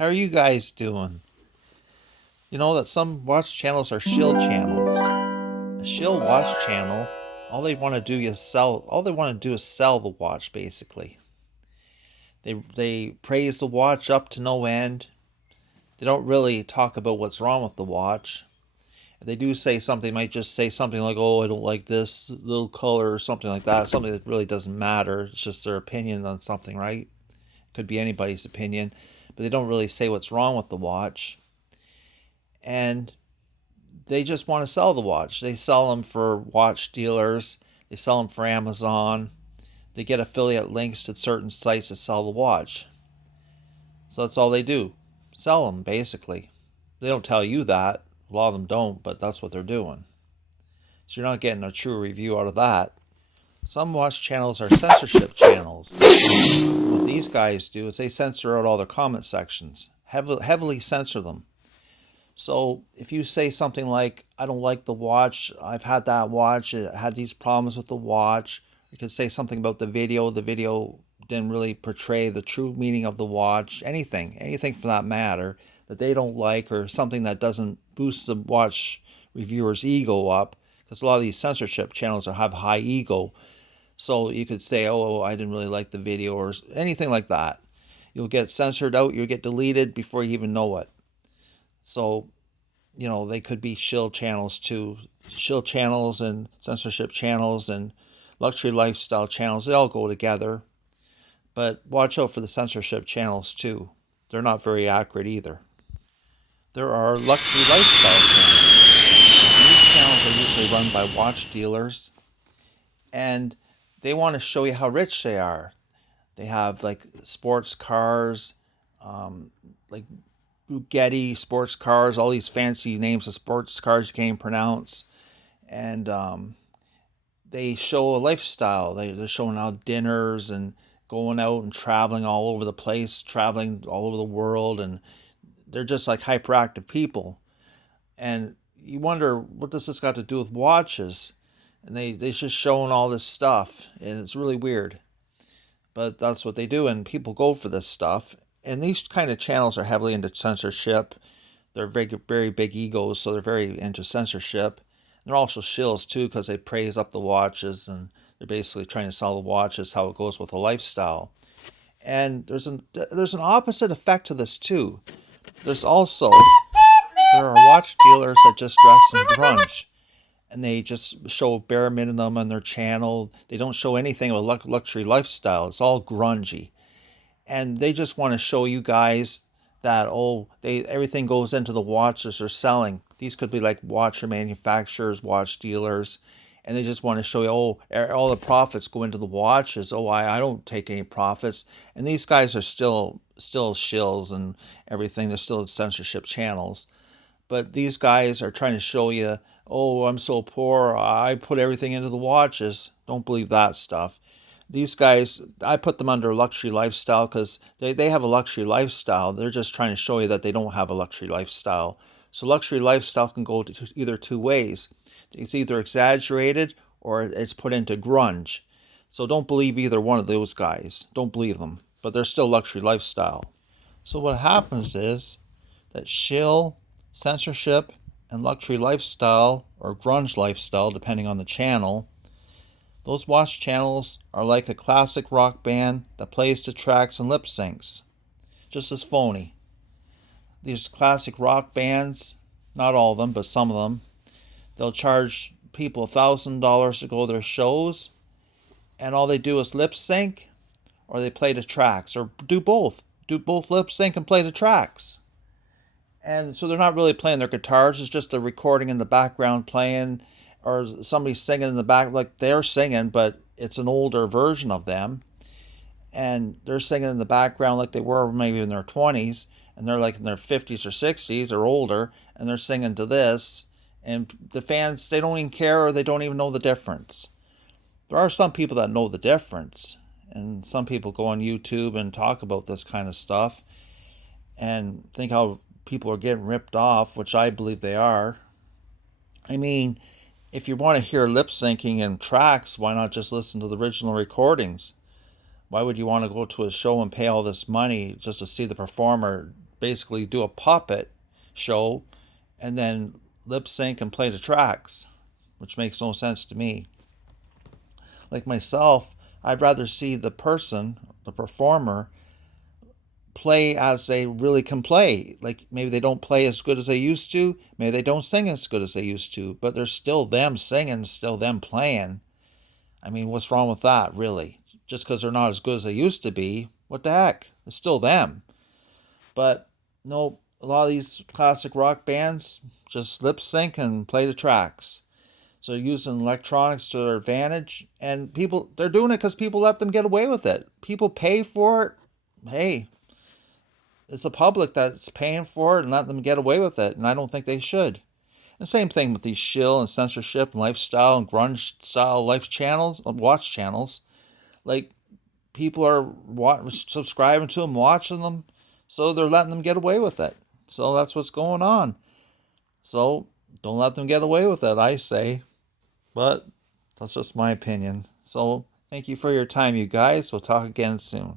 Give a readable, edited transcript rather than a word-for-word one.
How are you guys doing? You know that some watch channels are shill channels. A shill watch channel, all they want to do is sell the watch basically. They praise the watch up to no end. They don't really talk about what's wrong with the watch. If they do say something, they might just say something like, "Oh, I don't like this little color," or something like that. Something that really doesn't matter. It's just their opinion on something, right? Could be anybody's opinion, but they don't really say what's wrong with the watch. And they just want to sell the watch. They sell them for watch dealers. They sell them for Amazon. They get affiliate links to certain sites to sell the watch. So that's all they do. Sell them, basically. They don't tell you that. A lot of them don't, but that's what they're doing. So you're not getting a true review out of that. Some watch channels are censorship channels. What these guys do is they censor out all their comment sections, heavily censor them. So if you say something like, "I don't like the watch, I've had that watch, it had these problems with the watch," you could say something about the video didn't really portray the true meaning of the watch, anything for that matter, that they don't like, or something that doesn't boost the watch reviewer's ego up, because a lot of these censorship channels have high ego. So you could say, "Oh, I didn't really like the video," or anything like that. You'll get censored out, you'll get deleted before you even know it. So, they could be shill channels too. Shill channels and censorship channels and luxury lifestyle channels, they all go together. But watch out for the censorship channels too. They're not very accurate either. There are luxury lifestyle channels. And these channels are usually run by watch dealers, and they want to show you how rich they are. They have like sports cars, like Bugatti sports cars, all these fancy names of sports cars you can't even pronounce. And they show a lifestyle. They're showing out dinners and going out and traveling all over the place, traveling all over the world. And they're just like hyperactive people. And you wonder, what does this got to do with watches? And they're just showing all this stuff. And it's really weird. But that's what they do. And people go for this stuff. And these kind of channels are heavily into censorship. They're very, very big egos, so they're very into censorship. And they're also shills too, because they praise up the watches, and they're basically trying to sell the watches, how it goes with a lifestyle. And there's an opposite effect to this too. There are watch dealers that just dress in grunge, and they just show bare minimum on their channel. They don't show anything about luxury lifestyle. It's all grungy. And they just want to show you guys that, everything goes into the watches they're selling. These could be like watch manufacturers, watch dealers, and they just want to show you, all the profits go into the watches. I don't take any profits. And these guys are still shills and everything. They're still censorship channels, but these guys are trying to show you, I'm so poor, I put everything into the watches. Don't believe that stuff. These guys, I put them under luxury lifestyle because they have a luxury lifestyle. They're just trying to show you that they don't have a luxury lifestyle. So luxury lifestyle can go either two ways. It's either exaggerated or it's put into grunge. So don't believe either one of those guys. Don't believe them. But they're still luxury lifestyle. So what happens is that shill, censorship, and luxury lifestyle, or grunge lifestyle, depending on the channel, those watch channels are like a classic rock band that plays to tracks and lip syncs. Just as phony. These classic rock bands, not all of them, but some of them, they'll charge people $1,000 to go to their shows, and all they do is lip sync, or they play the tracks, or do both. Do both lip sync and play the tracks. And so they're not really playing their guitars, it's just a recording in the background playing, or somebody singing in the back, like they're singing, but it's an older version of them. And they're singing in the background like they were maybe in their 20s, and they're like in their 50s or 60s or older, and they're singing to this. And the fans, they don't even care, or they don't even know the difference. There are some people that know the difference, and some people go on YouTube and talk about this kind of stuff and think how people are getting ripped off, which I believe they are. I mean, if you want to hear lip syncing and tracks, why not just listen to the original recordings? Why would you want to go to a show and pay all this money just to see the performer basically do a puppet show and then lip sync and play the tracks, which makes no sense to me. Like myself, I'd rather see the person, the performer, play as they really can play. Like maybe they don't play as good as they used to, maybe they don't sing as good as they used to, but they're still them singing, still them playing. I mean, what's wrong with that, really? Just because they're not as good as they used to be, what the heck? It's still them. But no, a lot of these classic rock bands just lip sync and play the tracks. So they're using electronics to their advantage, and they're doing it because people let them get away with it. People pay for it. Hey, it's the public that's paying for it and letting them get away with it, and I don't think they should. And same thing with these shill and censorship and lifestyle and grunge style watch channels. Like people are subscribing to them, watching them, so they're letting them get away with it. So that's what's going on. So don't let them get away with it, I say. But that's just my opinion. So thank you for your time, you guys. We'll talk again soon.